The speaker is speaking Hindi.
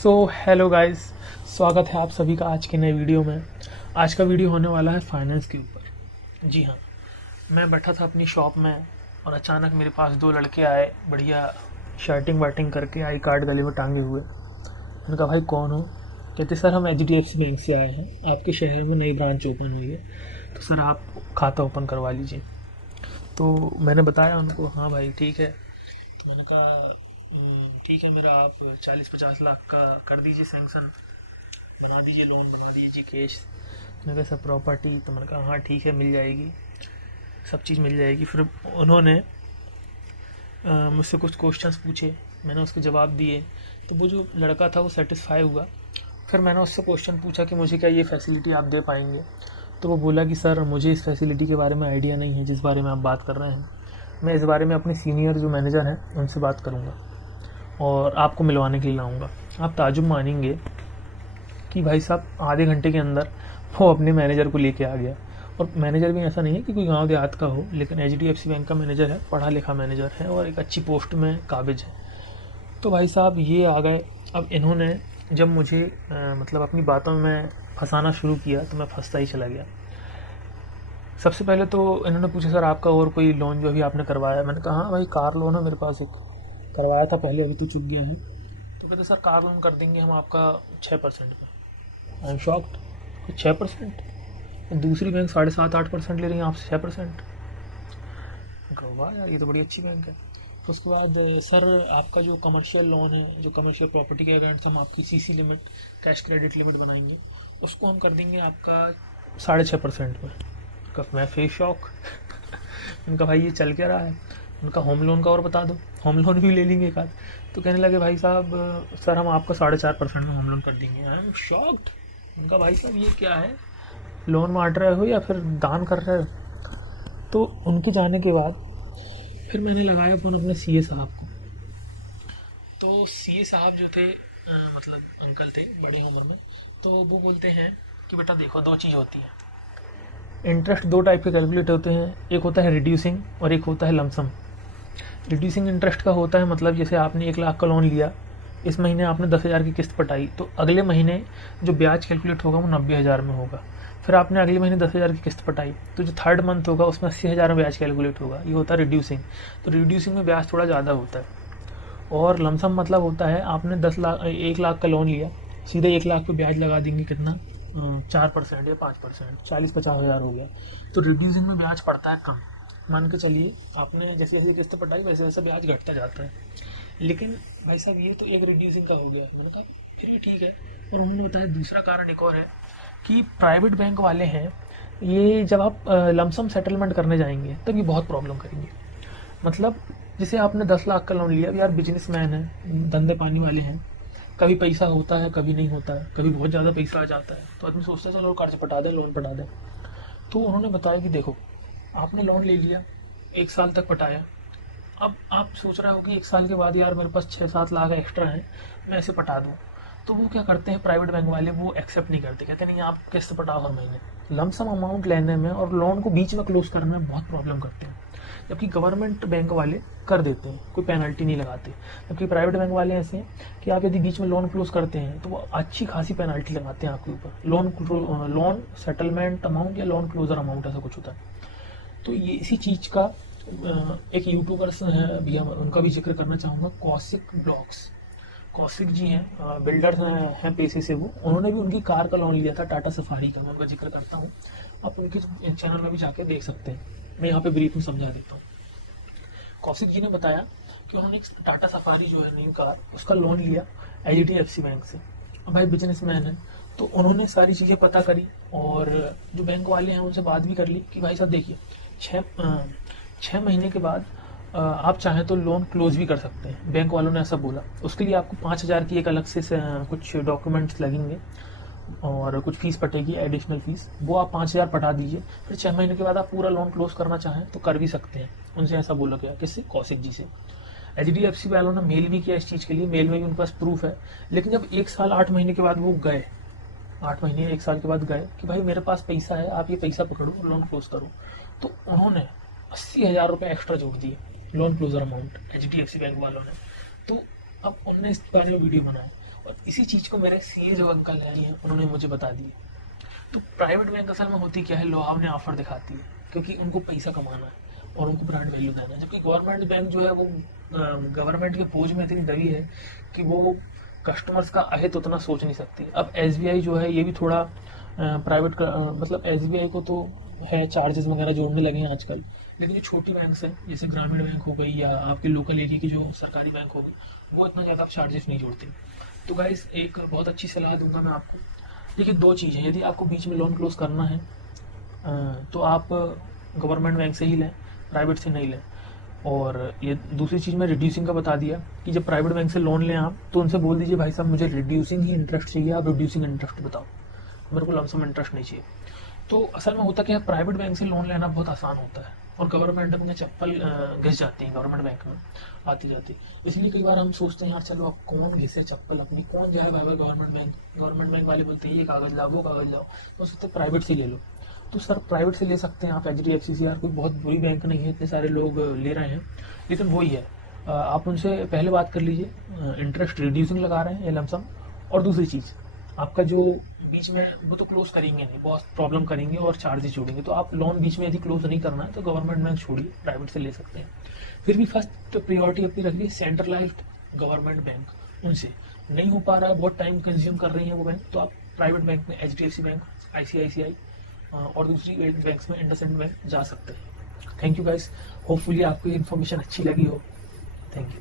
हेलो गाइस, स्वागत है आप सभी का आज के नए वीडियो में। आज का वीडियो होने वाला है फाइनेंस के ऊपर। जी हाँ, मैं बैठा था अपनी शॉप में और अचानक मेरे पास दो लड़के आए, बढ़िया शर्टिंग वर्टिंग करके, आई कार्ड गले में टांगे हुए। मैंने कहा भाई कौन हो? कहते सर हम HDFC बैंक से आए हैं, आपके शहर में नई ब्रांच ओपन हुई है, तो सर आप खाता ओपन करवा लीजिए। तो मैंने बताया उनको, हाँ भाई ठीक है। तो मैंने कहा ठीक है, मेरा आप 40-50 लाख का कर दीजिए सैंक्शन, बना दीजिए लोन, बना दीजिए केस। मैंने कहा सर प्रॉपर्टी? तो मैंने कहा हाँ ठीक है, मिल जाएगी, सब चीज़ मिल जाएगी। फिर उन्होंने मुझसे कुछ क्वेश्चंस पूछे, मैंने उसके जवाब दिए। तो वो जो लड़का था वो सेटिस्फाई हुआ। फिर मैंने उससे क्वेश्चन पूछा कि मुझे क्या ये फैसिलिटी आप दे पाएंगे? तो वो बोला कि सर मुझे इस फैसिलिटी के बारे में आइडिया नहीं है जिस बारे में आप बात कर रहे हैं, मैं इस बारे में अपने सीनियर जो मैनेजर हैं उनसे बात करूँगा और आपको मिलवाने के लिए लाऊंगा। आप ताजुब मानेंगे कि भाई साहब आधे घंटे के अंदर वो अपने मैनेजर को लेके आ गया। और मैनेजर भी ऐसा नहीं है कि कोई गांव देहात का हो, लेकिन HDFC बैंक का मैनेजर है, पढ़ा लिखा मैनेजर है और एक अच्छी पोस्ट में काबिज है। तो भाई साहब ये आ गए। अब इन्होंने जब मुझे मतलब अपनी बातों में फंसाना शुरू किया तो मैं फंसता ही चला गया। सबसे पहले तो इन्होंने पूछा सर आपका और कोई लोन जो अभी आपने करवाया? मैंने कहा हाँ भाई कार लोन है मेरे पास, एक करवाया था पहले, अभी तो चुक गया है। तो कहते सर कार लोन कर देंगे हम आपका 6% में। I am shocked, 6%? दूसरी बैंक 7.5-8% ले रही है, आप 6%? वाह यार, ये तो बड़ी अच्छी बैंक है। तो उसके बाद सर आपका जो कमर्शियल लोन है, जो कमर्शियल प्रॉपर्टी के अगेंस्ट हम आपकी CC limit, cash credit limit बनाएंगे, उसको हम कर देंगे आपका 6.5% में। कब मैं फेस शॉक उनका भाई ये चल क्या रहा है? उनका होम लोन का और बता दो, होम लोन भी ले लेंगे एक आध। तो कहने लगे भाई साहब सर हम आपका 4.5% में होम लोन कर देंगे। I am shocked. उनका भाई साहब ये क्या है, लोन बांट रहे हो या फिर दान कर रहे हो? तो उनके जाने के बाद फिर मैंने लगाया फ़ोन अपने CA साहब को। तो CA साहब जो थे मतलब अंकल थे बड़े उम्र में, तो वो बोलते हैं कि बेटा देखो दो चीज़ होती है, इंटरेस्ट दो टाइप के कैलकुलेट होते हैं, एक होता है रिड्यूसिंग और एक होता है लमसम। रिड्यूसिंग इंटरेस्ट का होता है मतलब जैसे आपने 1 लाख का लोन लिया, इस महीने आपने 10,000 की किस्त पटाई, तो अगले महीने जो ब्याज कैलकुलेट होगा वो 90,000 में होगा। फिर आपने अगले महीने 10,000 की किस्त पटाई, तो जो थर्ड मंथ होगा उसमें 80,000 में ब्याज कैलकुलेट होगा। ये होता है रिड्यूसिंग। तो रिड्यूसिंग में ब्याज थोड़ा ज़्यादा होता है। और लमसम मतलब होता है आपने 1 लाख का लोन लिया, सीधे 1 लाख पे ब्याज लगा देंगे, कितना 4% या 5%, 40-50 हज़ार हो गया। तो रिड्यूसिंग में ब्याज पड़ता है कम। मान के चलिए आपने जैसे जैसे किस्त पटाई वैसे वैसे ब्याज घटता जाता है। लेकिन भाई साहब ये तो एक रिड्यूसिंग का हो गया। मैंने कहा फिर भी ठीक है। और उन्होंने बताया दूसरा कारण एक और है कि प्राइवेट बैंक वाले हैं, ये जब आप लमसम सेटलमेंट करने जाएंगे तब ये बहुत प्रॉब्लम करेंगे। मतलब जैसे आपने 10 लाख का लोन लिया, अब यार बिजनेसमैन है, धंधे पानी वाले हैं, कभी पैसा होता है कभी नहीं होता है, कभी बहुत ज़्यादा पैसा आ जाता है, तो आदमी सोचता है चलो कर्ज पटा दे, लोन पटा दे। तो उन्होंने बताया कि देखो आपने लोन ले लिया, 1 साल तक पटाया, अब आप सोच रहे हो कि 1 साल के बाद यार मेरे पास 6-7 लाख एक्स्ट्रा है, मैं इसे पटा दूँ। तो वो क्या करते हैं प्राइवेट बैंक वाले, वो एक्सेप्ट नहीं करते, कहते नहीं आप किस्त पटाओ हर महीने। लमसम अमाउंट लेने में और लोन को बीच में क्लोज करने में बहुत प्रॉब्लम करते हैं। जबकि गवर्नमेंट बैंक वाले कर देते हैं, कोई पेनल्टी नहीं लगाते। जबकि प्राइवेट बैंक वाले ऐसे हैं कि आप यदि बीच में लोन क्लोज करते हैं तो वो अच्छी खासी पेनल्टी लगाते हैं आपके ऊपर। लोन सेटलमेंट अमाउंट या लोन क्लोजर अमाउंट ऐसा कुछ होता है। तो ये इसी चीज़ का एक यूट्यूबर्स है अभी, हम उनका भी जिक्र करना चाहूँगा, कौशिक ब्लॉग्स। कौशिक जी हैं, बिल्डर्स हैं पेशे से वो, उन्होंने भी उनकी कार का लोन लिया था टाटा सफारी का, मैं उनका जिक्र करता हूँ, आप उनके चैनल में भी जाके देख सकते हैं, मैं यहाँ पे ब्रीफ में समझा देता हूँ। कौशिक जी ने बताया कि उन्होंने एक टाटा सफारी जो है न्यू कार, उसका लोन लिया HDFC बैंक से। अब भाई बिजनेसमैन है, तो उन्होंने सारी चीज़ें पता करी और जो बैंक वाले हैं उनसे बात भी कर ली कि भाई साहब देखिए 6 महीने के बाद आप चाहें तो लोन क्लोज भी कर सकते हैं, बैंक वालों ने ऐसा बोला। उसके लिए आपको 5,000 की एक अलग से कुछ डॉक्यूमेंट्स लगेंगे और कुछ फीस पटेगी, एडिशनल फीस, वो आप 5,000 पटा दीजिए। फिर 6 महीने के बाद आप पूरा लोन क्लोज करना चाहें तो कर भी सकते हैं। उनसे ऐसा बोला गया, किससे? कौशिक जी से। HDFC वालों ने मेल भी किया इस चीज़ के लिए, मेल में भी उनके पास प्रूफ है। लेकिन जब 1 साल 8 महीने के बाद वो गए, 8 महीने 1 साल के बाद गए कि भाई मेरे पास पैसा है, आप ये पैसा पकड़ो, लोन क्लोज करो, तो उन्होंने 80,000 रुपये एक्स्ट्रा जोड़ दिए loan closure amount HDFC bank वालों ने। तो अब उनने इस बारे में वीडियो बनाया और इसी चीज़ को मेरे सीए जो अंकल हैं उन्होंने मुझे बता दी। तो प्राइवेट बैंक असल में होती क्या है, लुभावनी ऑफर दिखाती है क्योंकि उनको पैसा कमाना है और उनको ब्रांड वैल्यू देना है। जबकि गवर्नमेंट बैंक जो है वो गवर्नमेंट के बोझ में इतनी दबी है कि वो कस्टमर्स का अहित उतना सोच नहीं सकती। अब एसबीआई जो है ये भी थोड़ा प्राइवेट का मतलब एसबीआई को तो है चार्जेस वगैरह जोड़ने लगे हैं आजकल, लेकिन जो छोटी बैंक है जैसे ग्रामीण बैंक हो गई या आपके लोकल एरिया की जो सरकारी बैंक हो गई वो इतना ज़्यादा चार्जेस नहीं जोड़ती। तो गाइस एक बहुत अच्छी सलाह दूंगा मैं आपको। देखिए दो चीज़ें, यदि आपको बीच में लोन क्लोज करना है तो आप गवर्नमेंट बैंक से ही लें, प्राइवेट से नहीं लें। और ये दूसरी चीज़ मैं रिड्यूसिंग का बता दिया कि जब प्राइवेट बैंक से लोन लें आप तो उनसे बोल दीजिए भाई साहब मुझे रिड्यूसिंग ही इंटरेस्ट चाहिए, आप रिड्यूसिंग इंटरेस्ट बताओ, मेरे को लमसम इंटरेस्ट नहीं चाहिए। तो असल में होता क्या है, प्राइवेट बैंक से लोन लेना बहुत आसान होता है और गवर्नमेंट में चप्पल घिस जाती है गवर्नमेंट बैंक में आती जाती। इसलिए कई बार हम सोचते हैं यार चलो अब कौन घिसे चप्पल अपनी, कौन जाए बार बार गवर्नमेंट बैंक वाले बोलते हैं ये कागज़ लाओ वो कागज़ लाओ, तो सोचते प्राइवेट से ले लो। तो सर प्राइवेट से ले सकते हैं आप, HDFC यार कोई बहुत बुरी बैंक नहीं है, इतने सारे लोग ले रहे हैं। लेकिन वही है आप उनसे पहले बात कर लीजिए, इंटरेस्ट रिड्यूसिंग लगा रहे हैं या लमसम। और दूसरी चीज़ आपका जो बीच में वो तो क्लोज करेंगे नहीं, बहुत प्रॉब्लम करेंगे और चार्जेस जोड़ेंगे। तो आप लोन बीच में यदि क्लोज नहीं करना है तो गवर्नमेंट बैंक छोड़िए, प्राइवेट से ले सकते हैं। फिर भी फर्स्ट प्रायोरिटी अपनी रखिए सेंट्रलाइज्ड गवर्नमेंट बैंक, उनसे नहीं हो पा रहा है, बहुत टाइम कंज्यूम कर रही है वो बैंक, तो आप प्राइवेट बैंक में HDFC बैंक, ICICI और दूसरी बैंक्स में इंडसइंड बैंक जा सकते हैं। थैंक यू गाइस, होपफुली आपको ये इन्फॉर्मेशन अच्छी लगी हो। Thank you.